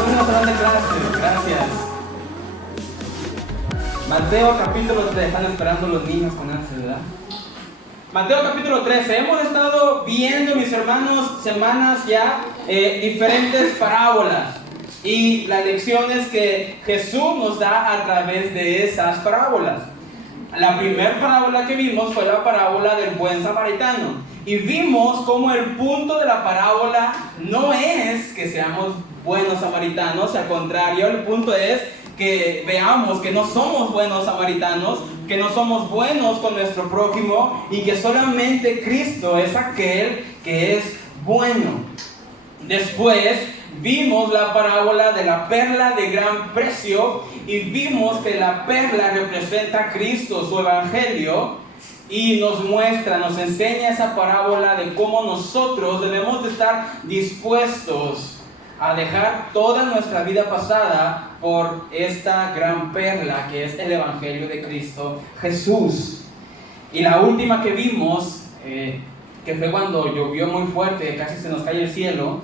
algunos se van de clase. Gracias. Mateo capítulo 3. Están esperando los niños con ansia, ¿verdad? Mateo capítulo 13. Hemos estado viendo, mis hermanos, semanas ya, diferentes parábolas y las lecciones que Jesús nos da a través de esas parábolas. La primera parábola que vimos fue la parábola del buen samaritano. Y vimos cómo el punto de la parábola no es que seamos buenos samaritanos, al contrario, el punto es que veamos que no somos buenos samaritanos, que no somos buenos con nuestro prójimo y que solamente Cristo es aquel que es bueno. Después vimos la parábola de la perla de gran precio y vimos que la perla representa a Cristo, su evangelio, y nos muestra, nos enseña esa parábola de cómo nosotros debemos de estar dispuestos a dejar toda nuestra vida pasada por esta gran perla que es el evangelio de Cristo Jesús. Y la última que vimos, que fue cuando llovió muy fuerte, casi se nos cae el cielo,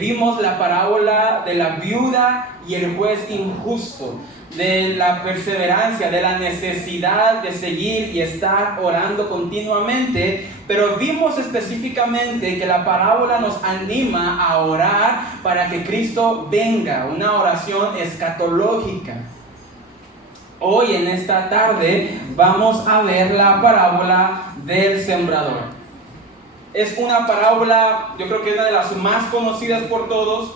vimos la parábola de la viuda y el juez injusto, de la perseverancia, de la necesidad de seguir y estar orando continuamente, pero vimos específicamente que la parábola nos anima a orar para que Cristo venga, una oración escatológica. Hoy en esta tarde vamos a ver la parábola del sembrador. Es una parábola, yo creo que es una de las más conocidas por todos.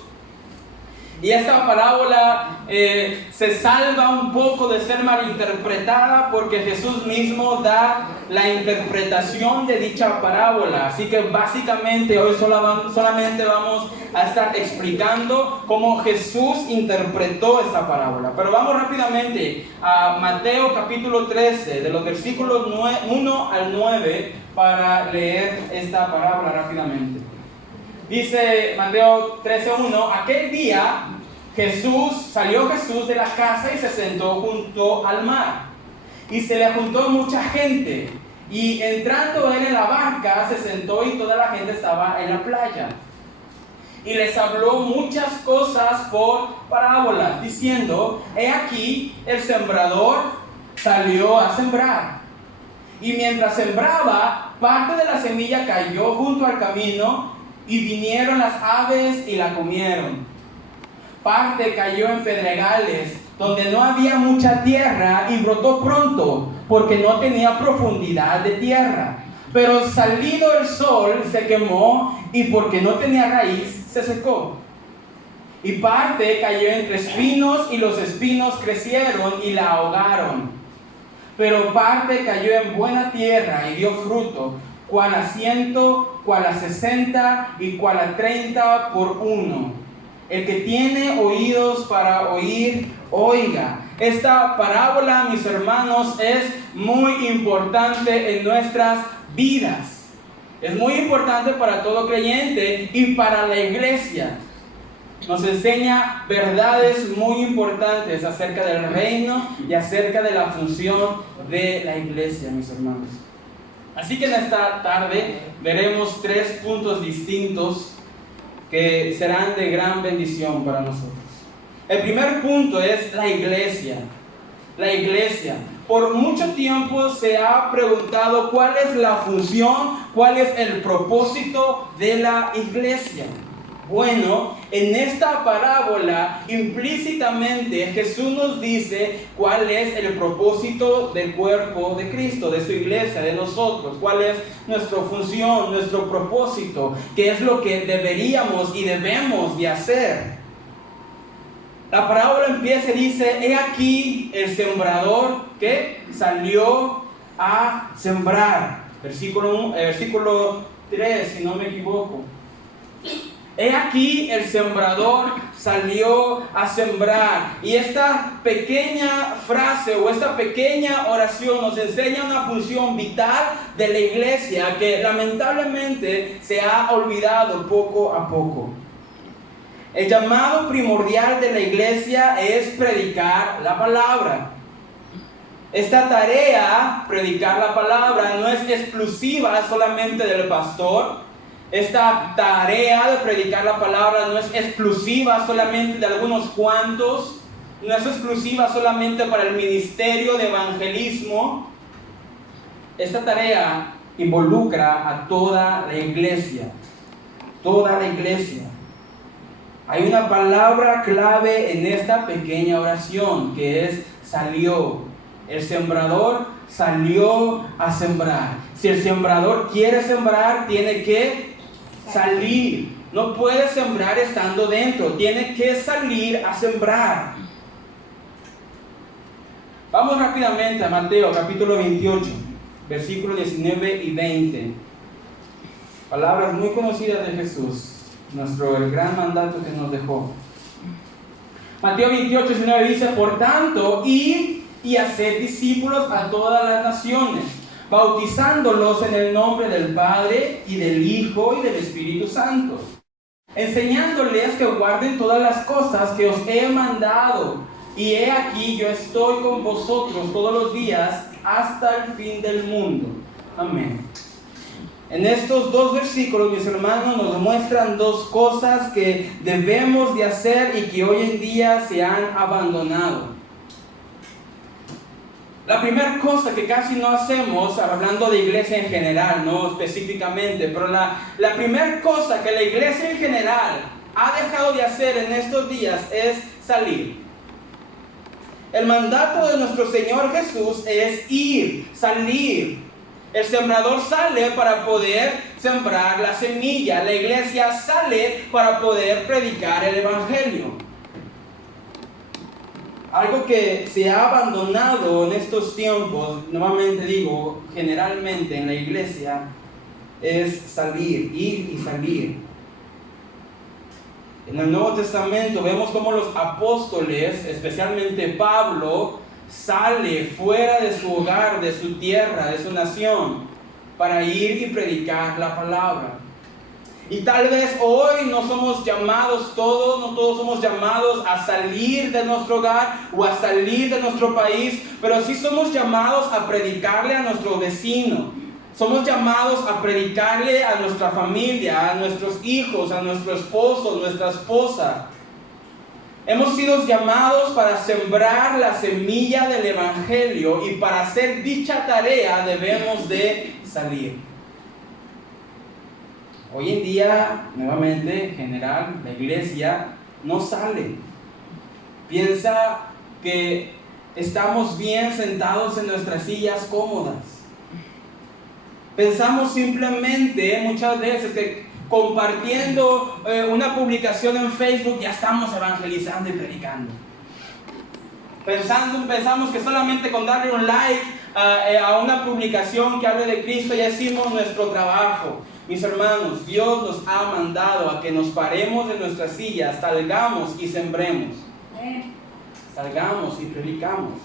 Y esta parábola se salva un poco de ser malinterpretada porque Jesús mismo da la interpretación de dicha parábola. Así que básicamente hoy solamente vamos a estar explicando cómo Jesús interpretó esta parábola. Pero vamos rápidamente a Mateo capítulo 13, de los versículos 1 al 9, para leer esta parábola rápidamente. Dice Mateo 13:1, aquel día salió Jesús de la casa y se sentó junto al mar. Y se le juntó mucha gente. Y entrando él en la barca, se sentó y toda la gente estaba en la playa. Y les habló muchas cosas por parábolas, diciendo, he aquí, el sembrador salió a sembrar. Y mientras sembraba, parte de la semilla cayó junto al camino, y vinieron las aves y la comieron. Parte cayó en pedregales, donde no había mucha tierra, y brotó pronto, porque no tenía profundidad de tierra. Pero salido el sol se quemó, y porque no tenía raíz, se secó. Y parte cayó entre espinos, y los espinos crecieron y la ahogaron. Pero parte cayó en buena tierra y dio fruto, cual a 100, cual a 60 y cual a 30 por uno. El que tiene oídos para oír, oiga. Esta parábola, mis hermanos, es muy importante en nuestras vidas. Es muy importante para todo creyente y para la iglesia. Nos enseña verdades muy importantes acerca del reino y acerca de la función de la iglesia, mis hermanos. Así que en esta tarde veremos 3 puntos distintos que serán de gran bendición para nosotros. El primer punto es la iglesia. La iglesia. Por mucho tiempo se ha preguntado cuál es la función, cuál es el propósito de la iglesia. Bueno, en esta parábola implícitamente Jesús nos dice cuál es el propósito del cuerpo de Cristo, de su iglesia, de nosotros, cuál es nuestra función, nuestro propósito, qué es lo que deberíamos y debemos de hacer. La parábola empieza y dice, he aquí el sembrador que salió a sembrar. Versículo 3, si no me equivoco. He aquí el sembrador salió a sembrar. Y esta pequeña frase o esta pequeña oración nos enseña una función vital de la iglesia que lamentablemente se ha olvidado poco a poco. El llamado primordial de la iglesia es predicar la palabra. Esta tarea, predicar la palabra, no es exclusiva solamente del pastor, Esta tarea de predicar la palabra no es exclusiva solamente de algunos cuantos, no es exclusiva solamente para el ministerio de evangelismo. Esta tarea involucra a toda la iglesia, toda la iglesia. Hay una palabra clave en esta pequeña oración que es salió. El sembrador salió a sembrar. Si el sembrador quiere sembrar, tiene que salir. No puede sembrar estando dentro, tiene que salir a sembrar. Vamos rápidamente a Mateo capítulo 28, versículos 19 y 20. Palabras muy conocidas de Jesús, el gran mandato que nos dejó. Mateo 28, 19 dice: por tanto, id y haced discípulos a todas las naciones, bautizándolos en el nombre del Padre y del Hijo y del Espíritu Santo, enseñándoles que guarden todas las cosas que os he mandado. Y he aquí, yo estoy con vosotros todos los días hasta el fin del mundo. Amén. En estos dos versículos, mis hermanos, nos muestran dos cosas que debemos de hacer y que hoy en día se han abandonado. La primera cosa que casi no hacemos, hablando de iglesia en general, no específicamente, pero la primera cosa que la iglesia en general ha dejado de hacer en estos días es salir. El mandato de nuestro Señor Jesús es ir, salir. El sembrador sale para poder sembrar la semilla. La iglesia sale para poder predicar el evangelio. Algo que se ha abandonado en estos tiempos, nuevamente digo, generalmente en la iglesia, es salir, ir y salir. En el Nuevo Testamento vemos cómo los apóstoles, especialmente Pablo, sale fuera de su hogar, de su tierra, de su nación, para ir y predicar la palabra. Y tal vez hoy no somos llamados todos, no todos somos llamados a salir de nuestro hogar o a salir de nuestro país, pero sí somos llamados a predicarle a nuestro vecino. Somos llamados a predicarle a nuestra familia, a nuestros hijos, a nuestro esposo, nuestra esposa. Hemos sido llamados para sembrar la semilla del evangelio y para hacer dicha tarea debemos de salir. Hoy en día, nuevamente, en general, la iglesia no sale. Piensa que estamos bien sentados en nuestras sillas cómodas. Pensamos simplemente muchas veces que compartiendo una publicación en Facebook ya estamos evangelizando y predicando. Pensamos que solamente con darle un like a una publicación que hable de Cristo ya hicimos nuestro trabajo. Mis hermanos, Dios nos ha mandado a que nos paremos de nuestras sillas, salgamos y sembremos. Salgamos y predicamos.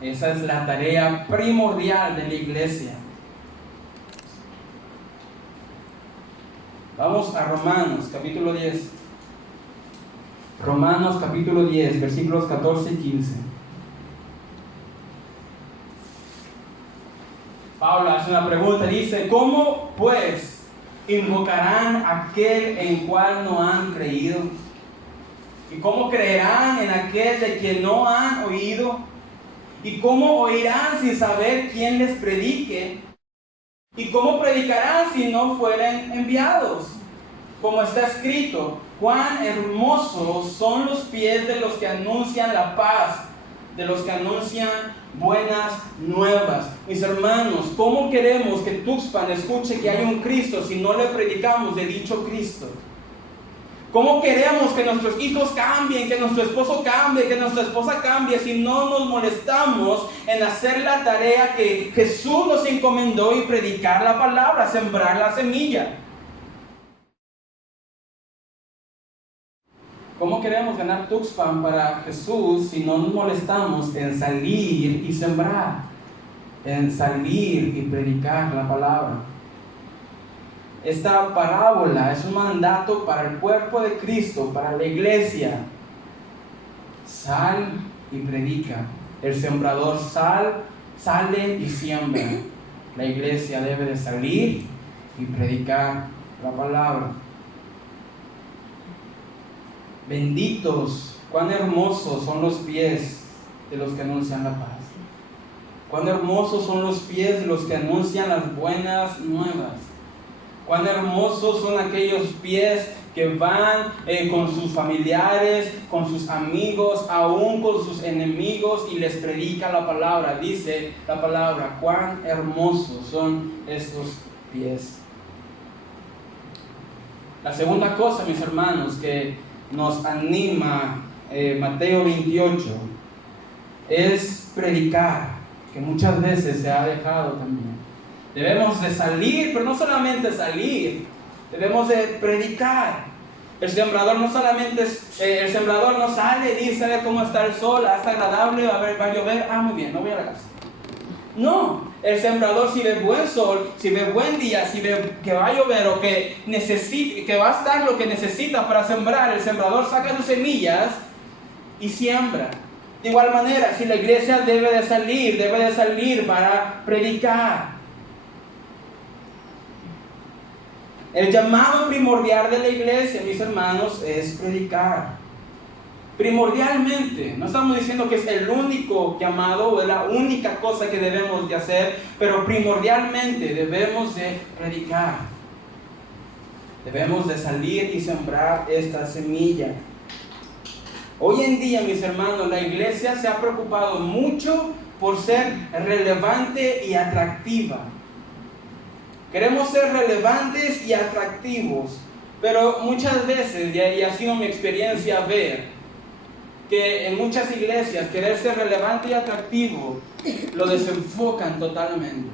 Esa es la tarea primordial de la iglesia. Vamos a Romanos capítulo 10. Romanos capítulo 10, versículos 14 y 15. Pablo hace una pregunta, dice: ¿cómo pues invocarán a aquel en cual no han creído? ¿Y cómo creerán en aquel de quien no han oído? ¿Y cómo oirán sin saber quién les predique? ¿Y cómo predicarán si no fueren enviados? Como está escrito: cuán hermosos son los pies de los que anuncian la paz, de los que anuncian buenas nuevas. Mis hermanos, ¿cómo queremos que Tuxpan escuche que hay un Cristo si no le predicamos de dicho Cristo? ¿Cómo queremos que nuestros hijos cambien, que nuestro esposo cambie, que nuestra esposa cambie si no nos molestamos en hacer la tarea que Jesús nos encomendó y predicar la palabra, sembrar la semilla? ¿Cómo queremos ganar Tuxpan para Jesús si no nos molestamos en salir y sembrar, en salir y predicar la palabra? Esta parábola es un mandato para el cuerpo de Cristo, para la iglesia. Sal y predica. El sembrador sale y siembra. La iglesia debe de salir y predicar la palabra. Benditos, cuán hermosos son los pies de los que anuncian la paz. Cuán hermosos son los pies de los que anuncian las buenas nuevas. Cuán hermosos son aquellos pies que van con sus familiares, con sus amigos, aún con sus enemigos y les predica la palabra. Dice la palabra, cuán hermosos son estos pies. La segunda cosa, mis hermanos, que nos anima Mateo 28 es predicar, que muchas veces se ha dejado también. Debemos de salir, pero no solamente salir, debemos de predicar. El sembrador no solamente el sembrador no sale y dice a ver cómo está el sol, está agradable, va a llover, muy bien, no voy a la casa. No, el sembrador si ve buen sol, si ve buen día, si ve que va a llover o que va a estar lo que necesita para sembrar, el sembrador saca sus semillas y siembra. De igual manera, si la iglesia debe de salir para predicar. El llamado primordial de la iglesia, mis hermanos, es predicar. Primordialmente, no estamos diciendo que es el único llamado o es la única cosa que debemos de hacer, pero primordialmente debemos de predicar. Debemos de salir y sembrar esta semilla. Hoy en día, mis hermanos, la iglesia se ha preocupado mucho por ser relevante y atractiva. Queremos ser relevantes y atractivos, pero muchas veces, y ha sido mi experiencia ver, que en muchas iglesias querer ser relevante y atractivo lo desenfocan totalmente.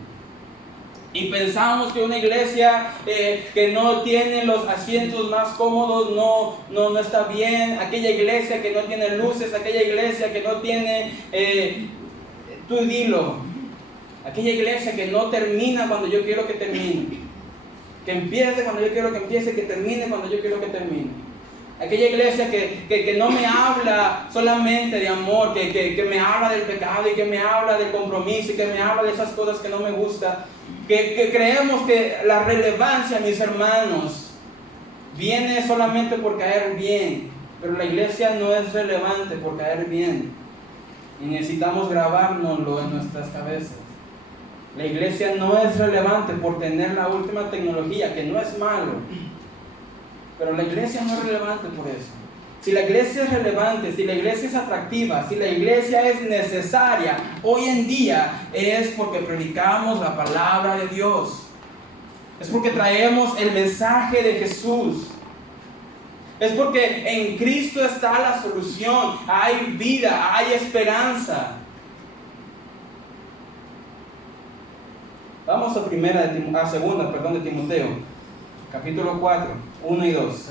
Y pensamos que una iglesia que no tiene los asientos más cómodos no está bien. Aquella iglesia que no tiene luces, aquella iglesia que no tiene, tú dilo, aquella iglesia que no termina cuando yo quiero que termine. Que empiece cuando yo quiero que empiece, que termine cuando yo quiero que termine. Aquella iglesia que no me habla solamente de amor, que me habla del pecado y que me habla del compromiso y que me habla de esas cosas que no me gustan. Que creemos que la relevancia, mis hermanos, viene solamente por caer bien. Pero la iglesia no es relevante por caer bien. Y necesitamos grabárnoslo en nuestras cabezas. La iglesia no es relevante por tener la última tecnología, que no es malo. Pero la iglesia no es relevante por eso. Si la iglesia es relevante, si la iglesia es atractiva, si la iglesia es necesaria, hoy en día es porque predicamos la palabra de Dios. Es porque traemos el mensaje de Jesús. Es porque en Cristo está la solución. Hay vida, hay esperanza. Vamos a segunda de Timoteo, capítulo 4, 1 y 2.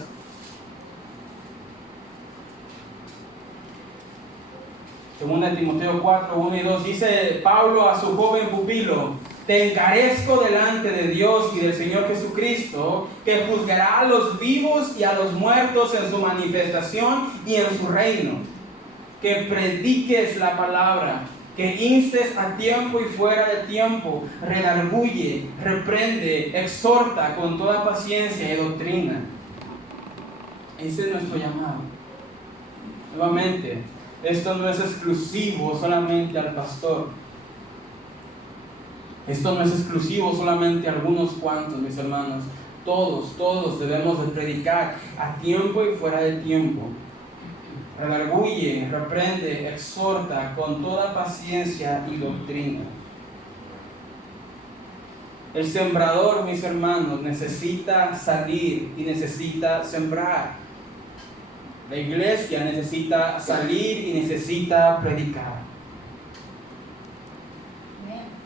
Segunda de Timoteo 4, 1 y 2, dice Pablo a su joven pupilo: te encarezco delante de Dios y del Señor Jesucristo, que juzgará a los vivos y a los muertos en su manifestación y en su reino. Que prediques la palabra, que instes a tiempo y fuera de tiempo, redarguye, reprende, exhorta con toda paciencia y doctrina. Ese es nuestro llamado. Nuevamente, esto no es exclusivo solamente al pastor. Esto no es exclusivo solamente a algunos cuantos, mis hermanos. Todos debemos de predicar a tiempo y fuera de tiempo. Redarguye, reprende, exhorta con toda paciencia y doctrina. El sembrador, mis hermanos, necesita salir y necesita sembrar. La iglesia necesita salir y necesita predicar.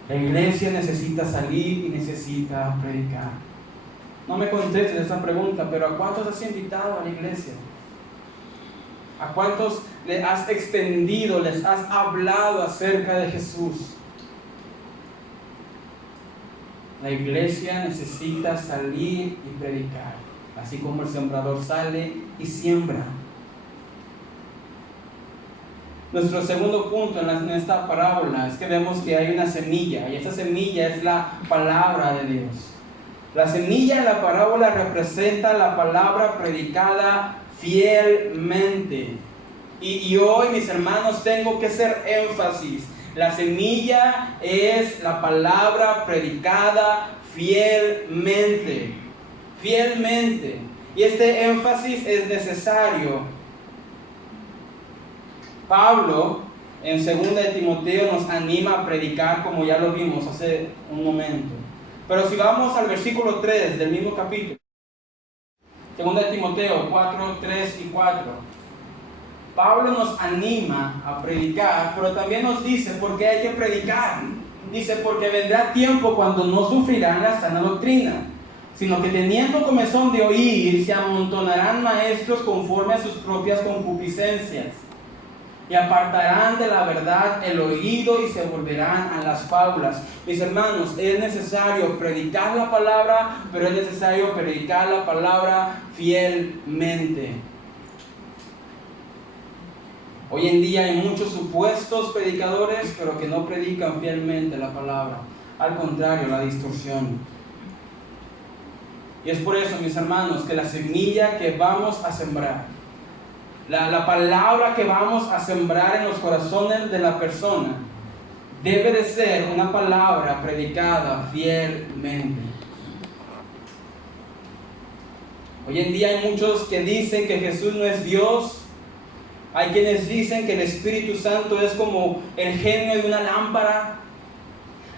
La iglesia necesita salir y necesita predicar. No me contestes esa pregunta, pero ¿a cuántos has invitado a la iglesia? ¿A cuántos les has extendido, les has hablado acerca de Jesús? La iglesia necesita salir y predicar, así como el sembrador sale y siembra. Nuestro segundo punto en esta parábola es que vemos que hay una semilla, y esa semilla es la palabra de Dios. La semilla en la parábola representa la palabra predicada fielmente. Y hoy, mis hermanos, tengo que hacer énfasis. La semilla es la palabra predicada fielmente. Fielmente. Y este énfasis es necesario. Pablo, en 2 de Timoteo, nos anima a predicar, como ya lo vimos hace un momento. Pero si vamos al versículo 3 del mismo capítulo, 2 de Timoteo 4, 3 y 4, Pablo nos anima a predicar, pero también nos dice por qué hay que predicar. Dice, porque vendrá tiempo cuando no sufrirán la sana doctrina, sino que teniendo comezón de oír, se amontonarán maestros conforme a sus propias concupiscencias, y apartarán de la verdad el oído y se volverán a las fábulas. Mis hermanos, es necesario predicar la palabra, pero es necesario predicar la palabra fielmente. Hoy en día hay muchos supuestos predicadores, pero que no predican fielmente la palabra. Al contrario, la distorsión. Y es por eso, mis hermanos, que la semilla que vamos a sembrar, la palabra que vamos a sembrar en los corazones de la persona, debe de ser una palabra predicada fielmente. Hoy en día hay muchos que dicen que Jesús no es Dios. Hay quienes dicen que el Espíritu Santo es como el genio de una lámpara.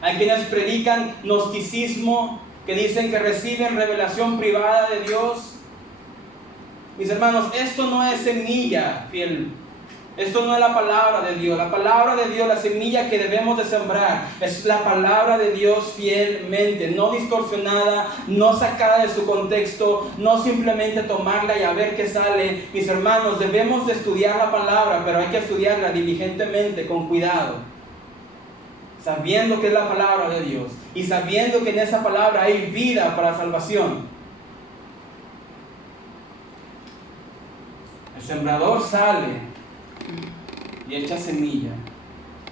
Hay quienes predican gnosticismo, que dicen que reciben revelación privada de Dios. Mis hermanos, esto no es semilla fiel. Esto no es la palabra de Dios. La palabra de Dios, la semilla que debemos de sembrar, es la palabra de Dios fielmente, no distorsionada, no sacada de su contexto, no simplemente tomarla y a ver qué sale. Mis hermanos, debemos de estudiar la palabra, pero hay que estudiarla diligentemente, con cuidado, sabiendo que es la palabra de Dios y sabiendo que en esa palabra hay vida para salvación. El sembrador sale y echa semilla.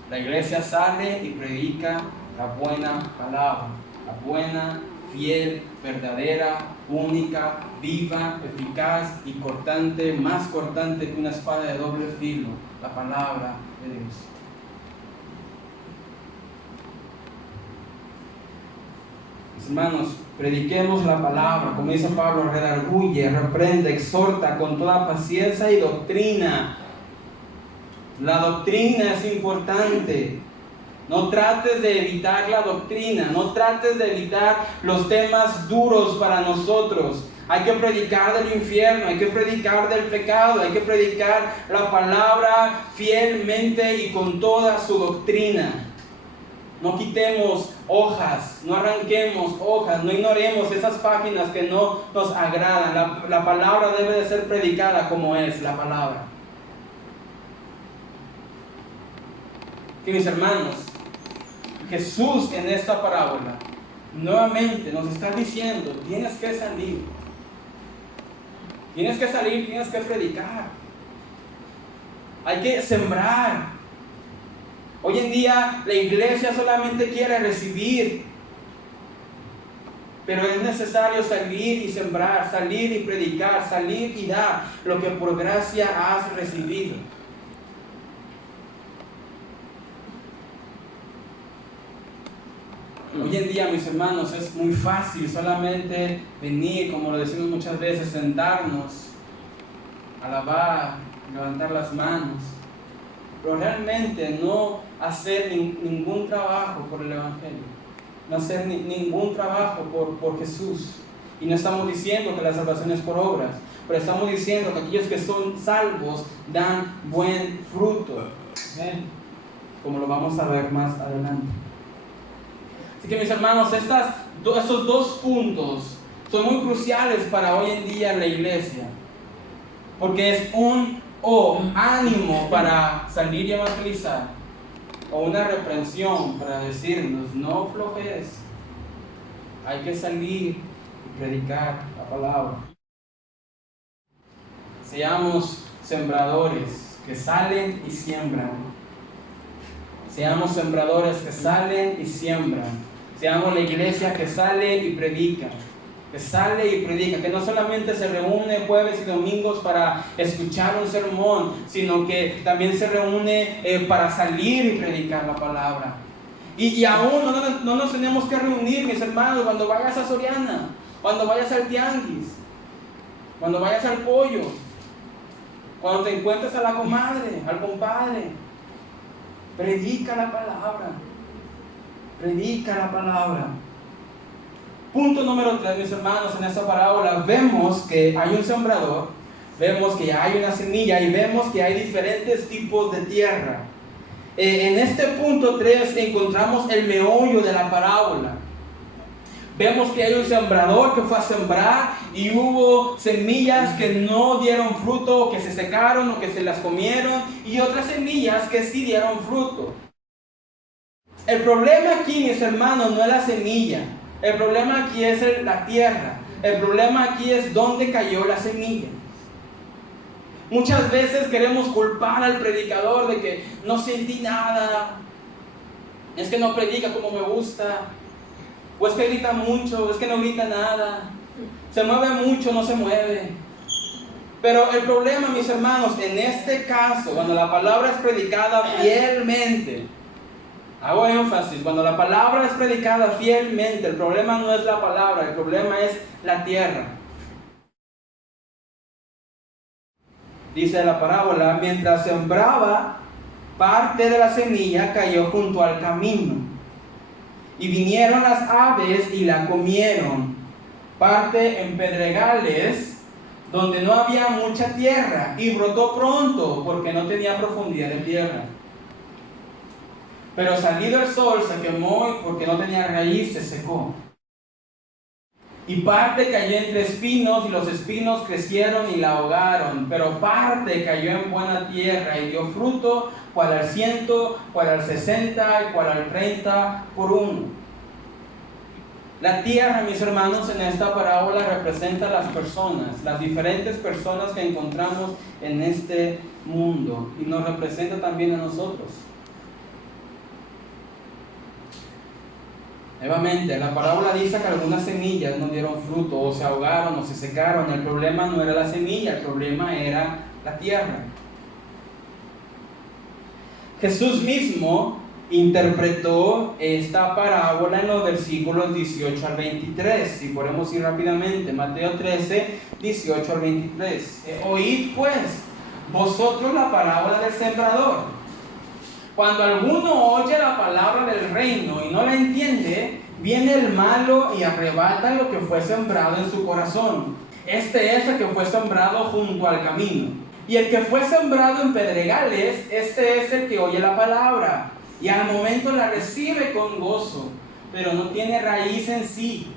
La iglesia sale y predica la buena palabra, la buena, fiel, verdadera, única, viva, eficaz y cortante, más cortante que una espada de doble filo, la palabra de Dios. Mis hermanos, prediquemos la palabra, como dice Pablo, redarguye, reprende, exhorta con toda paciencia y doctrina. La doctrina es importante. No trates de evitar la doctrina, no trates de evitar los temas duros para nosotros. Hay que predicar del infierno, hay que predicar del pecado, hay que predicar la palabra fielmente y con toda su doctrina. No quitemos hojas, no arranquemos hojas, no ignoremos esas páginas que no nos agradan. La palabra debe de ser predicada como es la palabra. Que mis hermanos, Jesús en esta parábola nuevamente nos está diciendo, tienes que salir, tienes que predicar, hay que sembrar. Hoy en día la iglesia solamente quiere recibir, pero es necesario salir y sembrar, salir y predicar, salir y dar lo que por gracia has recibido. Hoy en día, mis hermanos, es muy fácil solamente venir, como lo decimos muchas veces, sentarnos, alabar, levantar las manos, pero realmente no hacer ningún trabajo por el Evangelio, no hacer ningún trabajo por Jesús. Y no estamos diciendo que la salvación es por obras, pero estamos diciendo que aquellos que son salvos dan buen fruto, como lo vamos a ver más adelante. Así que, mis hermanos, estos dos puntos son muy cruciales para hoy en día en la iglesia, porque es un ánimo para salir y evangelizar, o una reprensión para decirnos, no flojees, hay que salir y predicar la palabra. Seamos sembradores que salen y siembran. Seamos sembradores que salen y siembran. Seamos la iglesia que sale y predica. que sale y predica, que no solamente se reúne jueves y domingos para escuchar un sermón, sino que también se reúne para salir y predicar la palabra. Y aún no nos tenemos que reunir, mis hermanos, cuando vayas a Soriana, cuando vayas al tianguis, cuando vayas al pollo, cuando te encuentres a la comadre, al compadre, predica la palabra. Predica la palabra. Punto número 3, mis hermanos, en esta parábola vemos que hay un sembrador, vemos que hay una semilla y vemos que hay diferentes tipos de tierra. En este punto 3 encontramos el meollo de la parábola. Vemos que hay un sembrador que fue a sembrar y hubo semillas que no dieron fruto, o que se secaron o que se las comieron, y otras semillas que sí dieron fruto. El problema aquí, mis hermanos, no es la semilla. El problema aquí es la tierra. El problema aquí es dónde cayó la semilla. Muchas veces queremos culpar al predicador de que no sentí nada, es que no predica como me gusta, o es que grita mucho, o es que no grita nada, se mueve mucho, no se mueve. Pero el problema, mis hermanos, en este caso, cuando la palabra es predicada fielmente, hago énfasis, cuando la palabra es predicada fielmente, el problema no es la palabra, el problema es la tierra. Dice la parábola, mientras sembraba, parte de la semilla cayó junto al camino, y vinieron las aves y la comieron. Parte en pedregales, donde no había mucha tierra, y brotó pronto, porque no tenía profundidad de tierra. Pero salido el sol se quemó, y porque no tenía raíz se secó. Y parte cayó entre espinos, y los espinos crecieron y la ahogaron. Pero parte cayó en buena tierra y dio fruto, cual al 100, cual al 60 y cual al 30 por uno. La tierra, mis hermanos, en esta parábola representa a las personas, las diferentes personas que encontramos en este mundo, y nos representa también a nosotros. Nuevamente, la parábola dice que algunas semillas no dieron fruto, o se ahogaron, o se secaron. El problema no era la semilla, el problema era la tierra. Jesús mismo interpretó esta parábola en los versículos 18 al 23. Si podemos ir rápidamente, Mateo 13, 18 al 23. Oíd pues vosotros la parábola del sembrador. Cuando alguno oye la palabra del reino y no la entiende, viene el malo y arrebata lo que fue sembrado en su corazón. Este es el que fue sembrado junto al camino. Y el que fue sembrado en pedregales, este es el que oye la palabra y al momento la recibe con gozo, pero no tiene raíz en sí,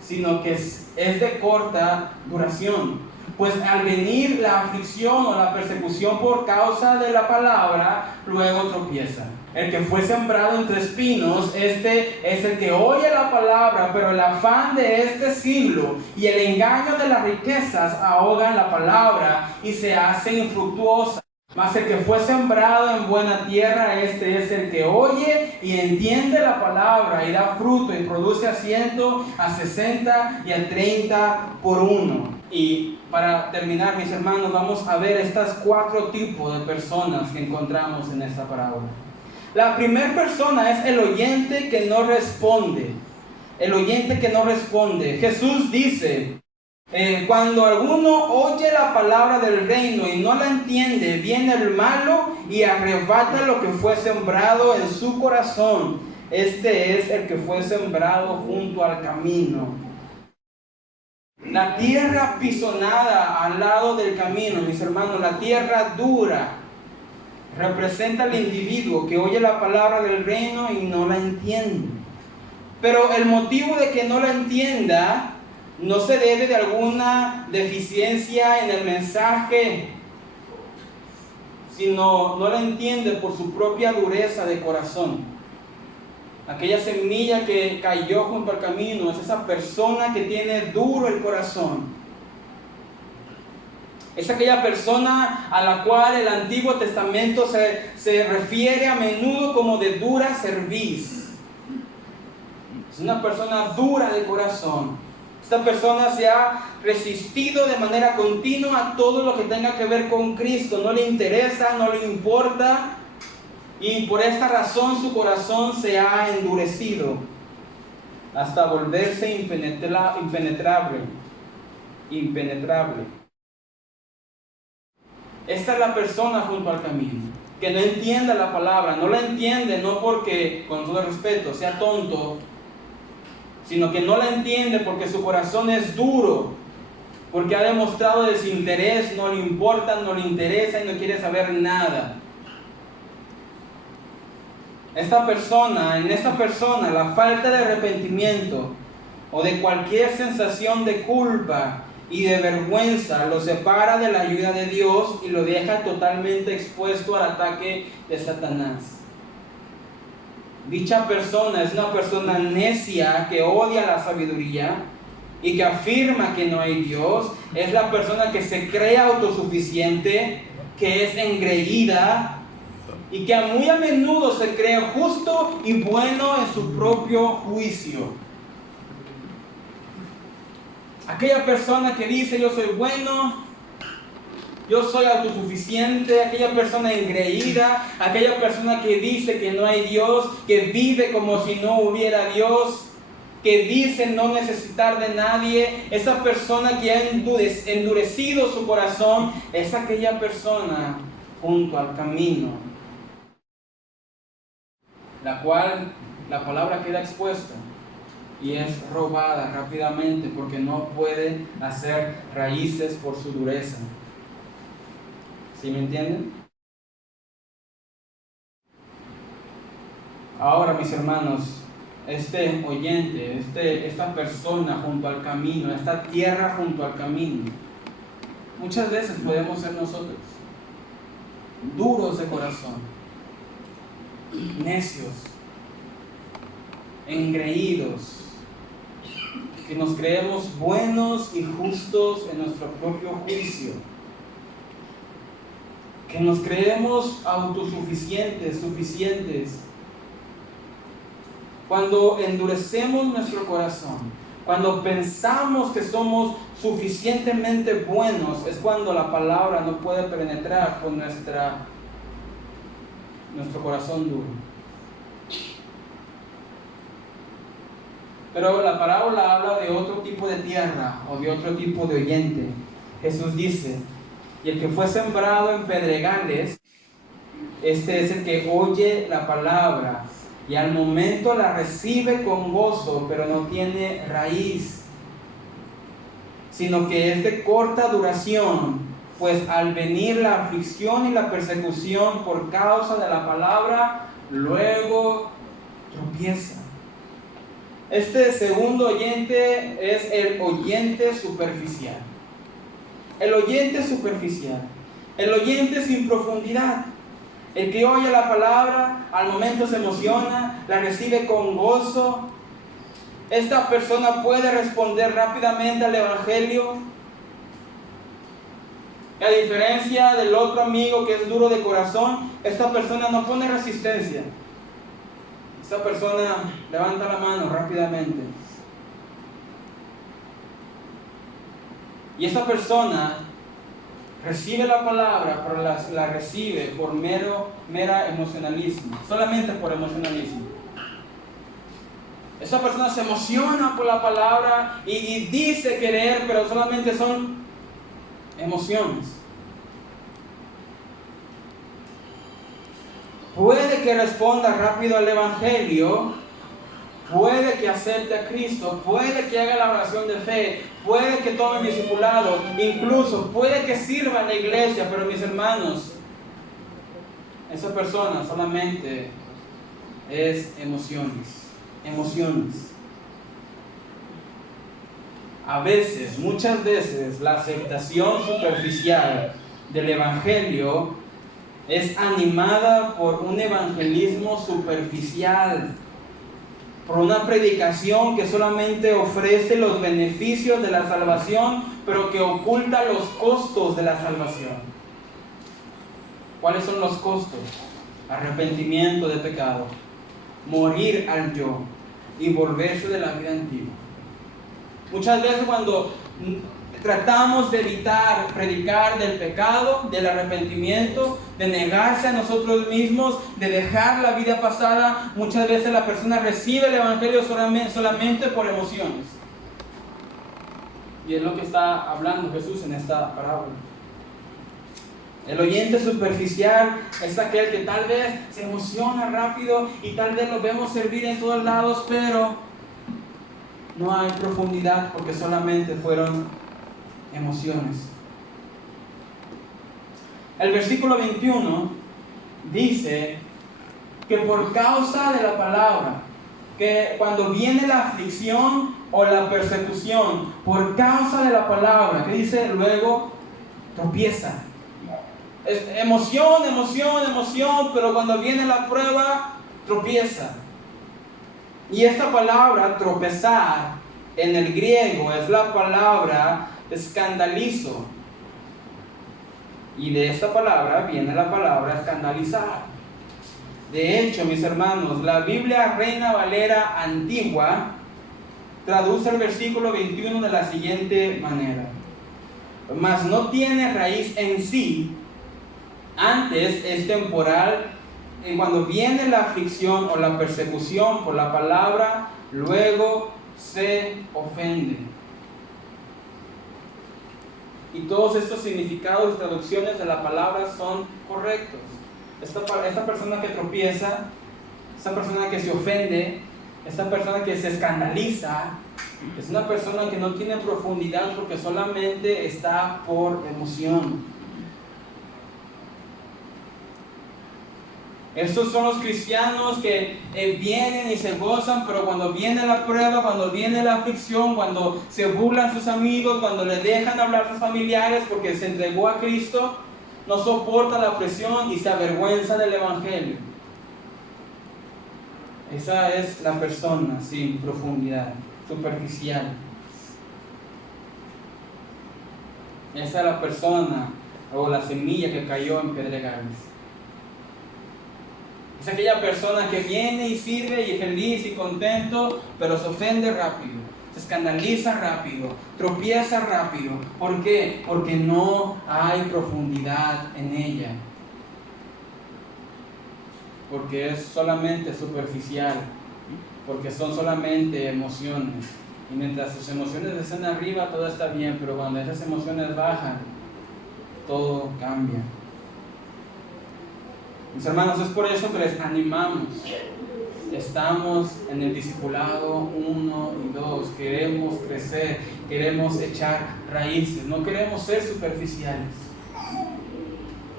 sino que es de corta duración. Pues al venir la aflicción o la persecución por causa de la palabra, luego tropieza. El que fue sembrado entre espinos, este es el que oye la palabra, pero el afán de este siglo y el engaño de las riquezas ahogan la palabra y se hace infructuosa. Mas el que fue sembrado en buena tierra, este es el que oye y entiende la palabra y da fruto y produce a 100, a 60 y a 30 por uno. Y para terminar, mis hermanos, vamos a ver estas 4 tipos de personas que encontramos en esta parábola. La primera persona es el oyente que no responde. El oyente que no responde. Jesús dice, cuando alguno oye la palabra del reino y no la entiende, viene el malo y arrebata lo que fue sembrado en su corazón. Este es el que fue sembrado junto al camino. La tierra pisonada al lado del camino, mis hermanos, la tierra dura, representa al individuo que oye la palabra del reino y no la entiende. Pero el motivo de que no la entienda no se debe de alguna deficiencia en el mensaje, sino no la entiende por su propia dureza de corazón. Aquella semilla que cayó junto al camino es esa persona que tiene duro el corazón. Es aquella persona a la cual el Antiguo Testamento se refiere a menudo como de dura cerviz. Es una persona dura de corazón. Esta persona se ha resistido de manera continua a todo lo que tenga que ver con Cristo. No le interesa, no le importa. Y por esta razón su corazón se ha endurecido hasta volverse impenetrable. Esta es la persona junto al camino, que no entiende la palabra. No la entiende no porque, con todo respeto, sea tonto, sino que no la entiende porque su corazón es duro, porque ha demostrado desinterés, no le importa, no le interesa y no quiere saber nada. En esta persona, la falta de arrepentimiento o de cualquier sensación de culpa y de vergüenza lo separa de la ayuda de Dios y lo deja totalmente expuesto al ataque de Satanás. Dicha persona es una persona necia que odia la sabiduría y que afirma que no hay Dios. Es la persona que se cree autosuficiente, que es engreída y que muy a menudo se cree justo y bueno en su propio juicio. Aquella persona que dice yo soy bueno, yo soy autosuficiente, aquella persona engreída, aquella persona que dice que no hay Dios, que vive como si no hubiera Dios, que dice no necesitar de nadie, esa persona que ha endurecido su corazón, es aquella persona junto al camino, la cual la palabra queda expuesta y es robada rápidamente porque no puede hacer raíces por su dureza. ¿Sí me entienden? Ahora, mis hermanos, este oyente, esta persona junto al camino, esta tierra junto al camino, muchas veces podemos ser nosotros, duros de corazón, necios, engreídos, que nos creemos buenos y justos en nuestro propio juicio, que nos creemos autosuficientes, suficientes. Cuando endurecemos nuestro corazón, cuando pensamos que somos suficientemente buenos, es cuando la palabra no puede penetrar con nuestro corazón duro. Pero la parábola habla de otro tipo de tierra o de otro tipo de oyente. Jesús dice: y el que fue sembrado en pedregales, este es el que oye la palabra y al momento la recibe con gozo, pero no tiene raíz, sino que es de corta duración, pues al venir la aflicción y la persecución por causa de la palabra, luego tropieza. Este segundo oyente es el oyente superficial. El oyente superficial, el oyente sin profundidad, el que oye la palabra, al momento se emociona, la recibe con gozo. Esta persona puede responder rápidamente al Evangelio. A diferencia del otro amigo que es duro de corazón, esta persona no pone resistencia. Esta persona levanta la mano rápidamente. Y esa persona recibe la palabra, pero la recibe por mera emocionalismo, solamente por emocionalismo. Esa persona se emociona por la palabra y dice querer, pero solamente son emociones. Puede que responda rápido al Evangelio, puede que acepte a Cristo, puede que haga la oración de fe, puede que tome discipulado, incluso puede que sirva en la iglesia, pero mis hermanos, esa persona solamente es emociones. A veces, muchas veces, la aceptación superficial del Evangelio es animada por un evangelismo superficial, por una predicación que solamente ofrece los beneficios de la salvación, pero que oculta los costos de la salvación. ¿Cuáles son los costos? Arrepentimiento de pecado, morir al yo y volverse de la vida antigua. Muchas veces cuando tratamos de evitar predicar del pecado, del arrepentimiento, de negarse a nosotros mismos, de dejar la vida pasada, muchas veces la persona recibe el Evangelio solamente por emociones. Y es lo que está hablando Jesús en esta parábola. El oyente superficial es aquel que tal vez se emociona rápido y tal vez lo vemos servir en todos lados, pero no hay profundidad porque solamente fueron emociones. El versículo 21 dice que por causa de la palabra, que cuando viene la aflicción o la persecución, por causa de la palabra, que dice luego, tropieza. Es emoción, pero cuando viene la prueba, tropieza. Y esta palabra, tropezar, en el griego es la palabra escandalizo. Y de esta palabra viene la palabra escandalizar. De hecho, mis hermanos, la Biblia Reina Valera Antigua traduce el versículo 21 de la siguiente manera: mas no tiene raíz en sí, antes es temporal, y cuando viene la aflicción o la persecución por la palabra, luego se ofende. Y todos estos significados y traducciones de la palabra son correctos. Esta persona que tropieza, esta persona que se ofende, esta persona que se escandaliza, es una persona que no tiene profundidad porque solamente está por emoción. Estos son los cristianos que vienen y se gozan, pero cuando viene la prueba, cuando viene la aflicción, cuando se burlan sus amigos, cuando le dejan hablar a sus familiares porque se entregó a Cristo, no soporta la presión y se avergüenza del Evangelio. Esa es la persona sin profundidad, superficial. Esa es la persona o la semilla que cayó en pedregales. Es aquella persona que viene y sirve y feliz y contento, pero se ofende rápido, se escandaliza rápido, tropieza rápido. ¿Por qué? Porque no hay profundidad en ella. Porque es solamente superficial, porque son solamente emociones. Y mientras sus emociones están arriba, todo está bien, pero cuando esas emociones bajan, todo cambia. Mis hermanos, es por eso que les animamos. Estamos en el discipulado 1 y 2. Queremos crecer, queremos echar raíces. No queremos ser superficiales.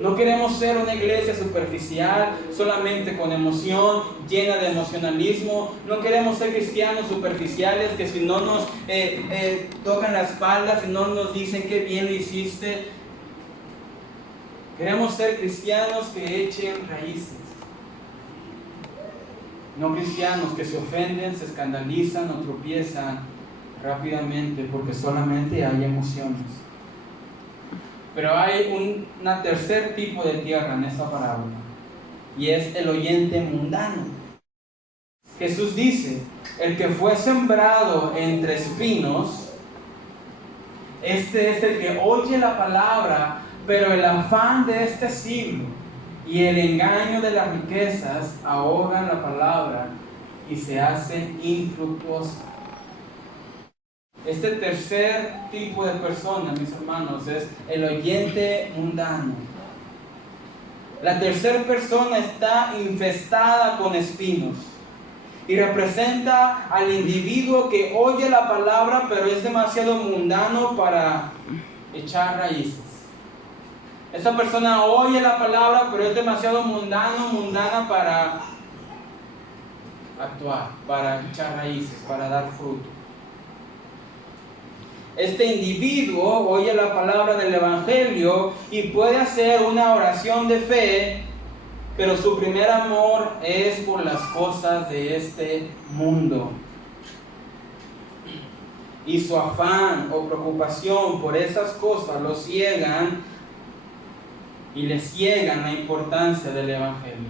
No queremos ser una iglesia superficial, solamente con emoción, llena de emocionalismo. No queremos ser cristianos superficiales que si no nos tocan la espalda, si no nos dicen qué bien lo hiciste. Queremos ser cristianos que echen raíces. No cristianos que se ofenden, se escandalizan o tropiezan rápidamente porque solamente hay emociones. Pero hay un tercer tipo de tierra en esta parábola, y es el oyente mundano. Jesús dice, el que fue sembrado entre espinos, este es el que oye la palabra, pero el afán de este siglo y el engaño de las riquezas ahogan la palabra y se hace infructuosa. Este tercer tipo de persona, mis hermanos, es el oyente mundano. La tercera persona está infestada con espinos y representa al individuo que oye la palabra, pero es demasiado mundano para echar raíces. Esta persona oye la palabra, pero es demasiado mundana para actuar, para echar raíces, para dar fruto. Este individuo oye la palabra del Evangelio y puede hacer una oración de fe, pero su primer amor es por las cosas de este mundo. Y su afán o preocupación por esas cosas lo ciegan y le ciegan la importancia del Evangelio.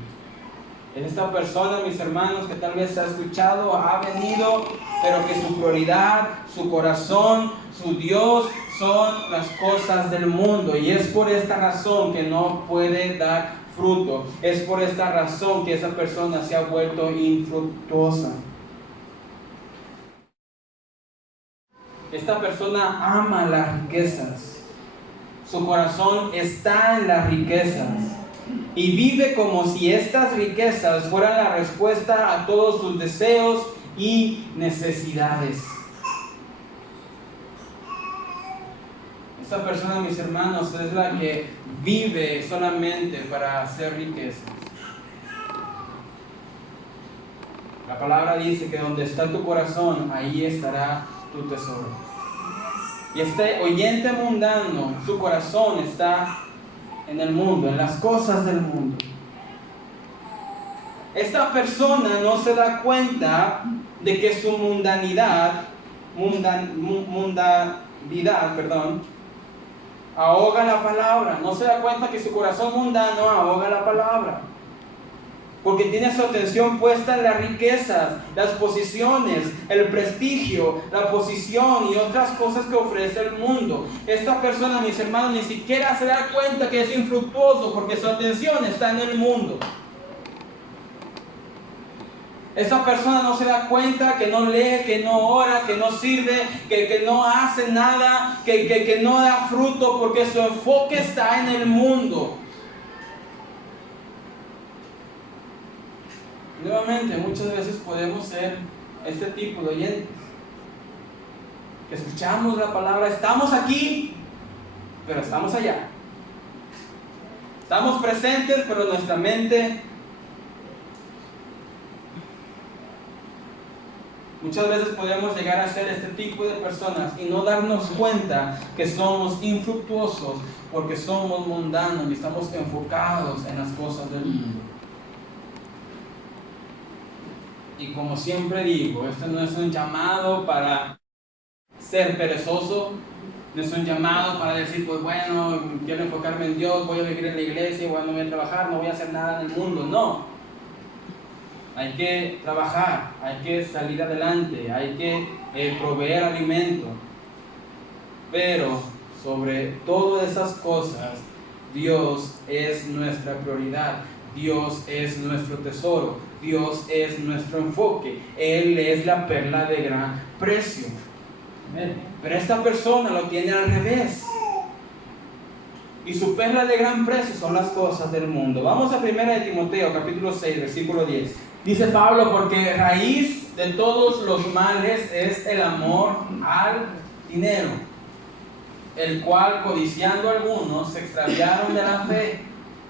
Es esta persona, mis hermanos, que tal vez ha escuchado, ha venido, pero que su prioridad, su corazón, su Dios son las cosas del mundo. Y es por esta razón que no puede dar fruto. Es por esta razón que esa persona se ha vuelto infructuosa. Esta persona ama las riquezas. Su corazón está en las riquezas. Y vive como si estas riquezas fueran la respuesta a todos sus deseos y necesidades. Esta persona, mis hermanos, es la que vive solamente para hacer riquezas. La palabra dice que donde está tu corazón, ahí estará tu tesoro. Y este oyente mundano, su corazón está en el mundo, en las cosas del mundo. Esta persona no se da cuenta de que su mundanidad, ahoga la palabra. No se da cuenta que su corazón mundano ahoga la palabra. Porque tiene su atención puesta en las riquezas, las posiciones, el prestigio, la posición y otras cosas que ofrece el mundo. Esta persona, mis hermanos, ni siquiera se da cuenta que es infructuoso porque su atención está en el mundo. Esta persona no se da cuenta que no lee, que no ora, que no sirve, que no hace nada, que no da fruto porque su enfoque está en el mundo. Nuevamente, muchas veces podemos ser este tipo de oyentes. Que escuchamos la palabra, estamos aquí, pero estamos allá. Estamos presentes, pero nuestra mente... Muchas veces podemos llegar a ser este tipo de personas y no darnos cuenta que somos infructuosos porque somos mundanos y estamos enfocados en las cosas del mundo. Y como siempre digo, esto no es un llamado para ser perezoso, no es un llamado para decir, pues bueno, quiero enfocarme en Dios, voy a vivir en la iglesia, bueno, no voy a trabajar, no voy a hacer nada en el mundo. No. Hay que trabajar, hay que salir adelante, hay que proveer alimento. Pero sobre todas esas cosas, Dios es nuestra prioridad. Dios es nuestro tesoro, Dios es nuestro enfoque, Él es la perla de gran precio. Pero esta persona lo tiene al revés. Y su perla de gran precio son las cosas del mundo. Vamos a 1 de Timoteo, capítulo 6, versículo 10. Dice Pablo, porque raíz de todos los males es el amor al dinero, el cual codiciando algunos se extraviaron de la fe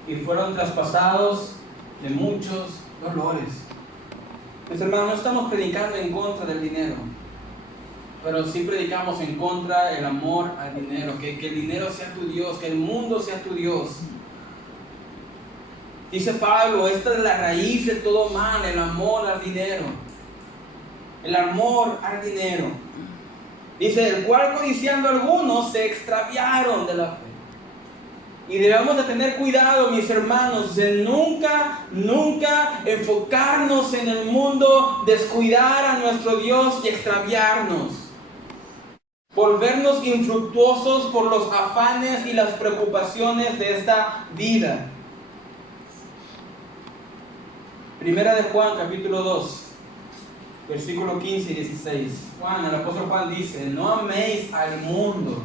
y fueron traspasados de muchos dolores. Mis hermanos, no estamos predicando en contra del dinero, pero sí predicamos en contra del amor al dinero, que el dinero sea tu Dios, que el mundo sea tu Dios. Dice Pablo, esta es la raíz de todo mal, el amor al dinero. El amor al dinero. Dice, el cual codiciando algunos se extraviaron de la fe. Y debemos de tener cuidado, mis hermanos, de nunca enfocarnos en el mundo, descuidar a nuestro Dios y extraviarnos. Volvernos infructuosos por los afanes y las preocupaciones de esta vida. Primera de Juan, capítulo 2, versículo 15 y 16. El apóstol Juan dice, no améis al mundo,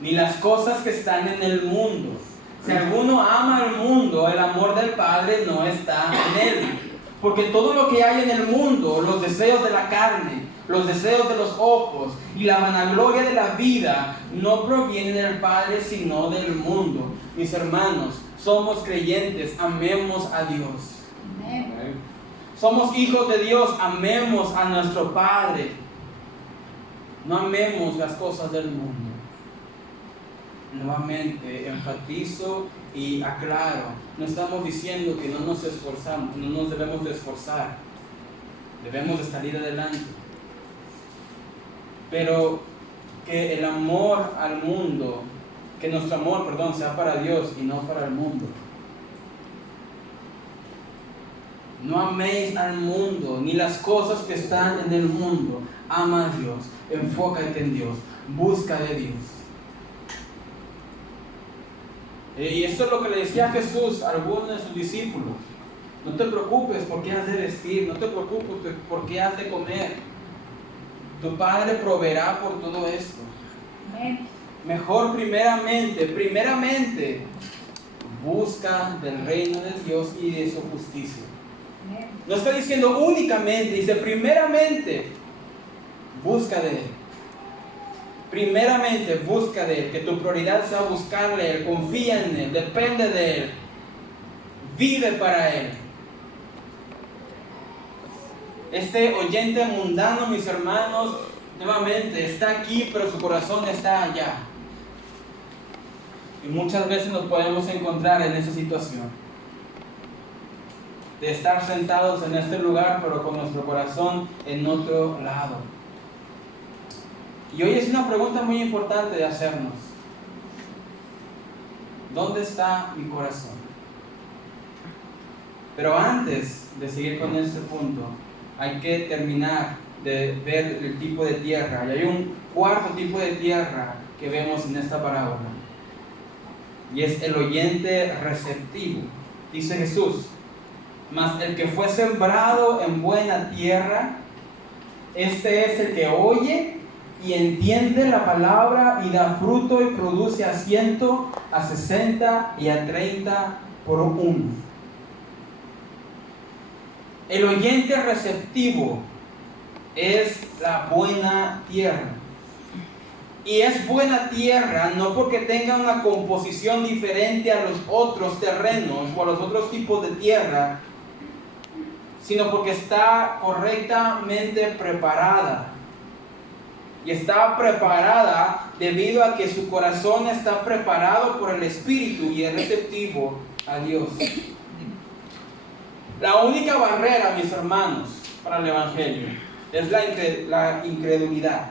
ni las cosas que están en el mundo. Si alguno ama al mundo, el amor del Padre no está en él. Porque todo lo que hay en el mundo, los deseos de la carne, los deseos de los ojos y la vanagloria de la vida, no provienen del Padre, sino del mundo. Mis hermanos, somos creyentes, amemos a Dios. Somos hijos de Dios, amemos a nuestro Padre. No amemos las cosas del mundo. Nuevamente enfatizo y aclaro, no estamos diciendo que no nos esforzamos, no nos debemos de esforzar, debemos de salir adelante, pero que el amor al mundo, que nuestro amor, sea para Dios y no para el mundo. No améis al mundo, ni las cosas que están en el mundo. Ama a Dios, enfócate en Dios, busca de Dios. Y esto es lo que le decía Jesús a algunos de sus discípulos. No te preocupes por qué has de vestir, no te preocupes por qué has de comer. Tu Padre proveerá por todo esto. Mejor primeramente, busca del reino de Dios y de su justicia. No está diciendo únicamente, dice primeramente, busca de Él. Primeramente, busca de Él, que tu prioridad sea buscarle a Él, confía en Él, depende de Él, vive para Él. Este oyente mundano, mis hermanos, nuevamente está aquí, pero su corazón está allá. Y muchas veces nos podemos encontrar en esa situación de estar sentados en este lugar, pero con nuestro corazón en otro lado. Y hoy es una pregunta muy importante de hacernos. ¿Dónde está mi corazón? Pero antes de seguir con este punto, hay que terminar de ver el tipo de tierra. Y hay un cuarto tipo de tierra que vemos en esta parábola. Y es el oyente receptivo. Dice Jesús: mas el que fue sembrado en buena tierra, este es el que oye y entiende la palabra y da fruto y produce a 100, a 60 y a 30 por uno. El oyente receptivo es la buena tierra. Y es buena tierra no porque tenga una composición diferente a los otros terrenos o a los otros tipos de tierra, sino porque está correctamente preparada. Y está preparada debido a que su corazón está preparado por el Espíritu y es receptivo a Dios. La única barrera, mis hermanos, para el Evangelio es la incredulidad.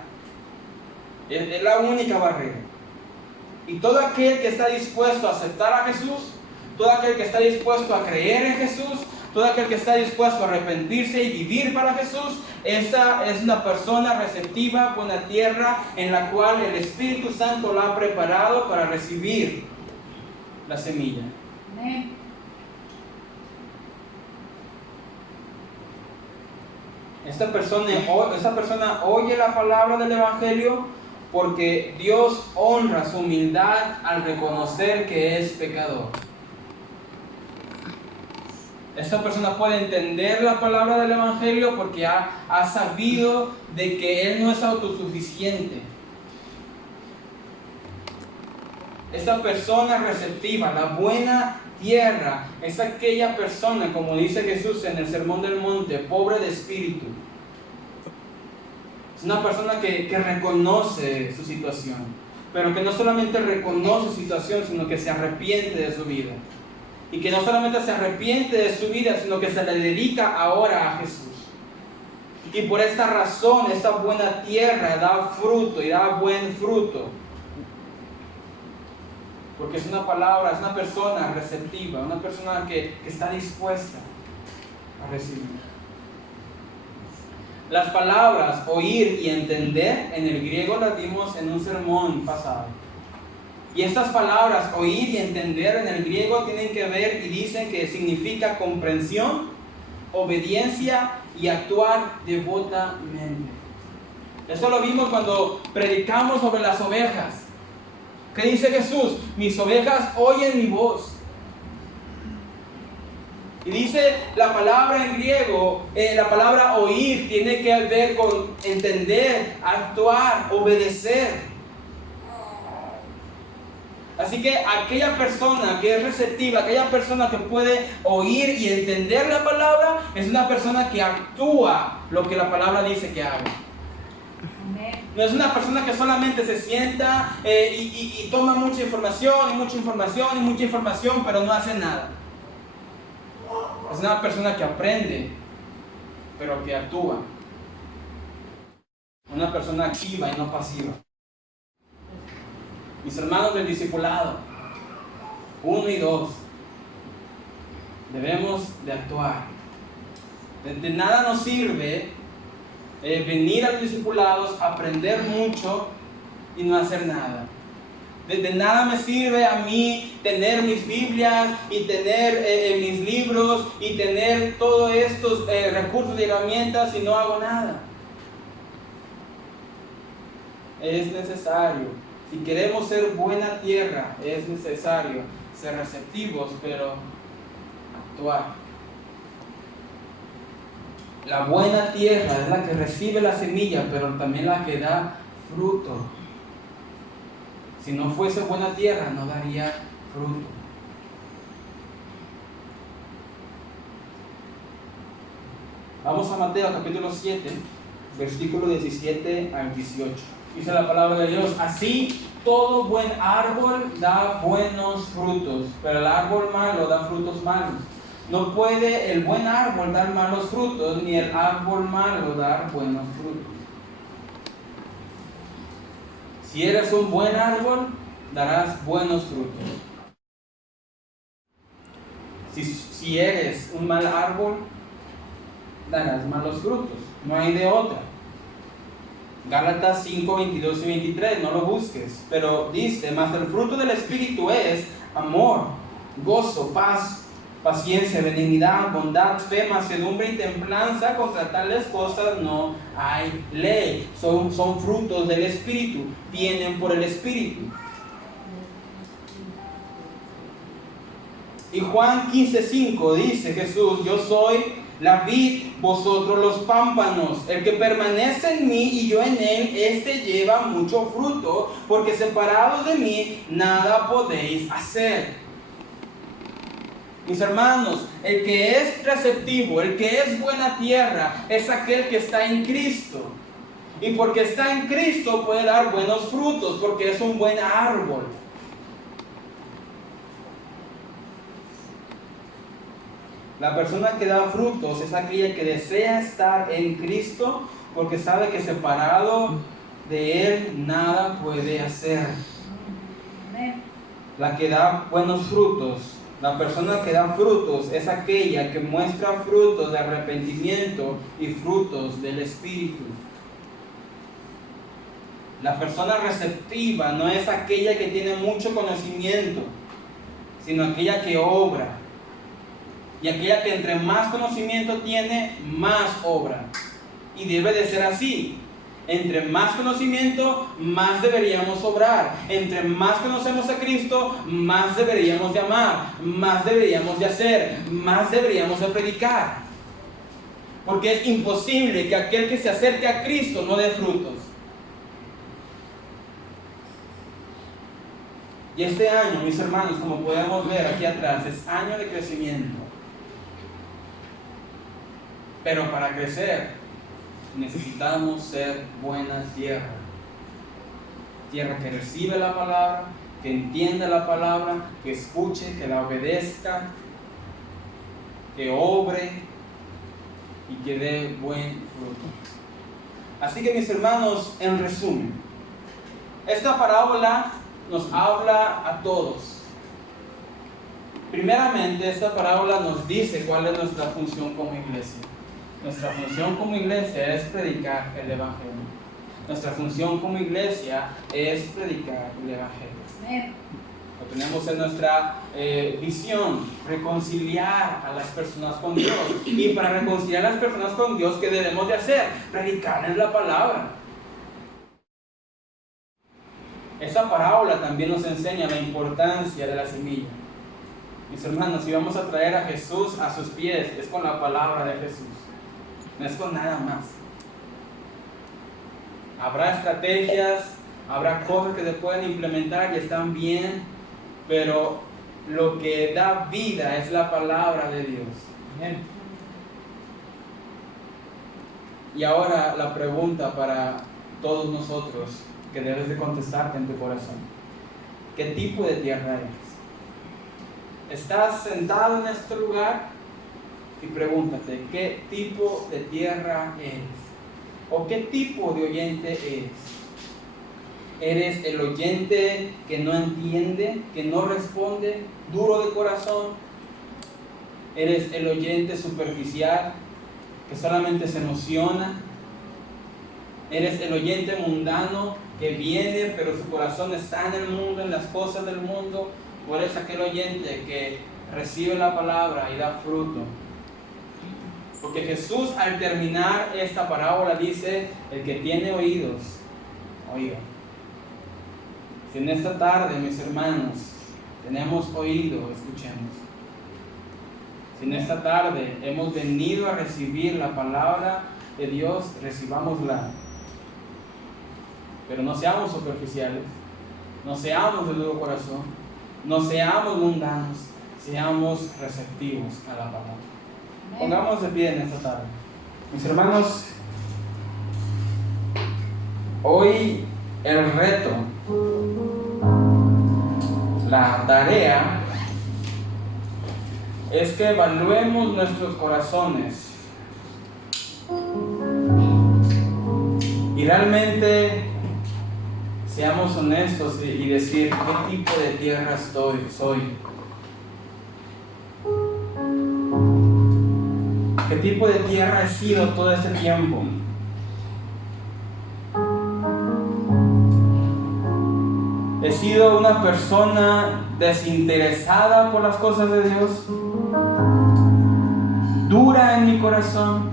Es la única barrera. Y todo aquel que está dispuesto a aceptar a Jesús, todo aquel que está dispuesto a creer en Jesús, todo aquel que está dispuesto a arrepentirse y vivir para Jesús, esa es una persona receptiva con la tierra en la cual el Espíritu Santo la ha preparado para recibir la semilla. Amén. Esta persona oye la palabra del Evangelio porque Dios honra su humildad al reconocer que es pecador. Esta persona puede entender la palabra del Evangelio porque ha sabido de que Él no es autosuficiente. Esta persona receptiva, la buena tierra, es aquella persona, como dice Jesús en el Sermón del Monte, pobre de espíritu. Es una persona que reconoce su situación, pero que no solamente reconoce su situación, sino que se arrepiente de su vida. Y que no solamente se arrepiente de su vida, sino que se le dedica ahora a Jesús. Y por esta razón, esta buena tierra da fruto y da buen fruto. Porque es una palabra, es una persona receptiva, una persona que está dispuesta a recibir. Las palabras oír y entender en el griego las vimos en un sermón pasado. Y estas palabras oír y entender en el griego tienen que ver y dicen que significa comprensión, obediencia y actuar devotamente. Eso lo vimos cuando predicamos sobre las ovejas. ¿Qué dice Jesús? Mis ovejas oyen mi voz. Y dice la palabra en griego, la palabra oír tiene que ver con entender, actuar, obedecer. Así que aquella persona que es receptiva, aquella persona que puede oír y entender la palabra, es una persona que actúa lo que la palabra dice que haga. No es una persona que solamente se sienta y toma mucha información, pero no hace nada. Es una persona que aprende, pero que actúa. Una persona activa y no pasiva. Mis hermanos del discipulado, 1 y 2, debemos de actuar. De nada nos sirve venir a los discipulados, aprender mucho y no hacer nada. De nada me sirve a mí tener mis Biblias y tener mis libros y tener todos estos recursos y herramientas si no hago nada. Es necesario, si queremos ser buena tierra, es necesario ser receptivos, pero actuar. La buena tierra es la que recibe la semilla, pero también la que da fruto. Si no fuese buena tierra, no daría fruto. Vamos a Mateo capítulo 7, versículo 17 al 18. Dice la palabra de Dios: así todo buen árbol da buenos frutos, pero el árbol malo da frutos malos. No puede el buen árbol dar malos frutos, ni el árbol malo dar buenos frutos. Si eres un buen árbol, darás buenos frutos. Si eres un mal árbol, darás malos frutos. No hay de otra. Gálatas 5, 22 y 23, no lo busques. Pero dice: mas el fruto del Espíritu es amor, gozo, paz, paciencia, benignidad, bondad, fe, mansedumbre y templanza. Contra tales cosas no hay ley. Son frutos del Espíritu, vienen por el Espíritu. Y Juan 15:5 dice Jesús: yo soy la vid, vosotros los pámpanos. El que permanece en mí y yo en él, este lleva mucho fruto, porque separados de mí nada podéis hacer. Mis hermanos, el que es receptivo, el que es buena tierra, es aquel que está en Cristo. Y porque está en Cristo puede dar buenos frutos, porque es un buen árbol. La persona que da frutos es aquella que desea estar en Cristo, porque sabe que separado de Él nada puede hacer. La que da buenos frutos, la persona que da frutos es aquella que muestra frutos de arrepentimiento y frutos del Espíritu. La persona receptiva no es aquella que tiene mucho conocimiento, sino aquella que obra. Y aquella que entre más conocimiento tiene, más obra. Y debe de ser así. Entre más conocimiento, más deberíamos obrar. Entre más conocemos a Cristo, más deberíamos de amar, más deberíamos de hacer, más deberíamos de predicar. Porque es imposible que aquel que se acerque a Cristo no dé frutos. Y este año, mis hermanos, como podemos ver aquí atrás, es año de crecimiento. Pero para crecer necesitamos ser buena tierra. Tierra que recibe la palabra, que entienda la palabra, que escuche, que la obedezca, que obre y que dé buen fruto. Así que, mis hermanos, en resumen, esta parábola nos habla a todos. Primeramente, esta parábola nos dice cuál es nuestra función como iglesia. Nuestra función como iglesia es predicar el Evangelio. Nuestra función como iglesia es predicar el Evangelio. Lo tenemos en nuestra visión, reconciliar a las personas con Dios. Y para reconciliar a las personas con Dios, ¿qué debemos de hacer? Predicarles la palabra. Esa parábola también nos enseña la importancia de la semilla. Mis hermanos, si vamos a traer a Jesús a sus pies, es con la palabra de Jesús. No es con nada más. Habrá estrategias, habrá cosas que se pueden implementar y están bien, pero lo que da vida es la palabra de Dios. Bien. Y ahora la pregunta para todos nosotros que debes de contestarte en tu corazón: ¿qué tipo de tierra eres? ¿Estás sentado en este lugar? Y pregúntate, ¿qué tipo de tierra eres? ¿O qué tipo de oyente eres? ¿Eres el oyente que no entiende, que no responde, duro de corazón? ¿Eres el oyente superficial que solamente se emociona. Eres el oyente mundano que viene, pero su corazón está en el mundo, en las cosas del mundo. O eres aquel oyente que recibe la palabra y da fruto. Porque Jesús, al terminar esta parábola, dice: el que tiene oídos, oiga. Si en esta tarde, mis hermanos, tenemos oído, escuchemos. Si en esta tarde hemos venido a recibir la palabra de Dios, recibámosla. Pero no seamos superficiales, no seamos de duro corazón, no seamos mundanos, seamos receptivos a la palabra. Pongamos de pie en esta tarde. Mis hermanos, hoy el reto, la tarea, es que evaluemos nuestros corazones y realmente seamos honestos y decir: ¿qué tipo de tierra soy? ¿Qué tipo de tierra he sido todo este tiempo? ¿He sido una persona desinteresada por las cosas de Dios? ¿Dura en mi corazón?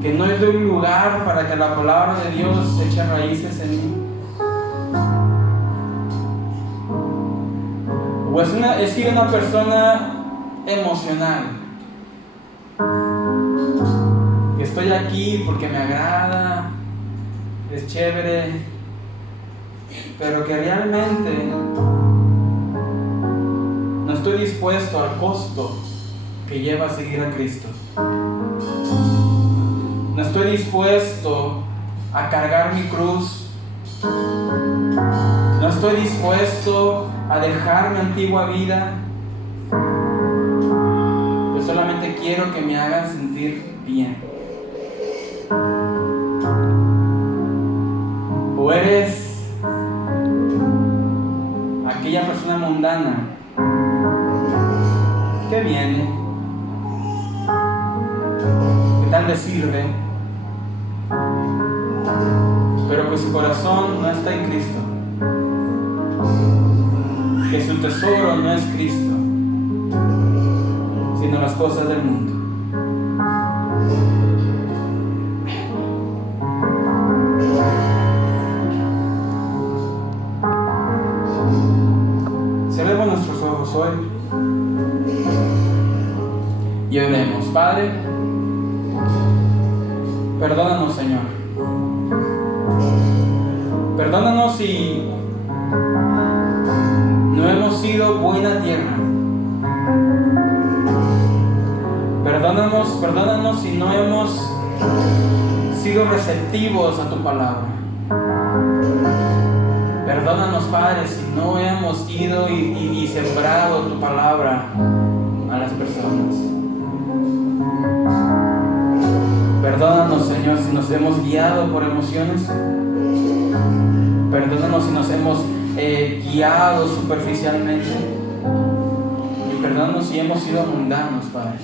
¿Que no doy un lugar para que la palabra de Dios eche raíces en mí? ¿O he sido una persona emocional? Que estoy aquí porque me agrada, es chévere, pero que realmente no estoy dispuesto al costo que lleva a seguir a Cristo. No estoy dispuesto a cargar mi cruz. No estoy dispuesto a dejar mi antigua vida. Yo solamente quiero que me hagan sentir bien. O eres aquella persona mundana que viene, que tal vez sirve, pero que su corazón no está en Cristo, que su tesoro no es Cristo, sino las cosas del mundo. Cerremos nuestros ojos hoy y oremos. Padre, perdónanos, Señor. Perdónanos si no hemos sido buena tierra. Perdónanos si no hemos sido receptivos a tu palabra. Perdónanos, Padre, si no hemos ido y sembrado tu palabra a las personas. Perdónanos, Señor, si nos hemos guiado por emociones. Perdónanos si nos hemos guiado superficialmente. Y perdónanos si hemos sido mundanos, Padre.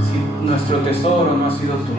Si nuestro tesoro no ha sido tú.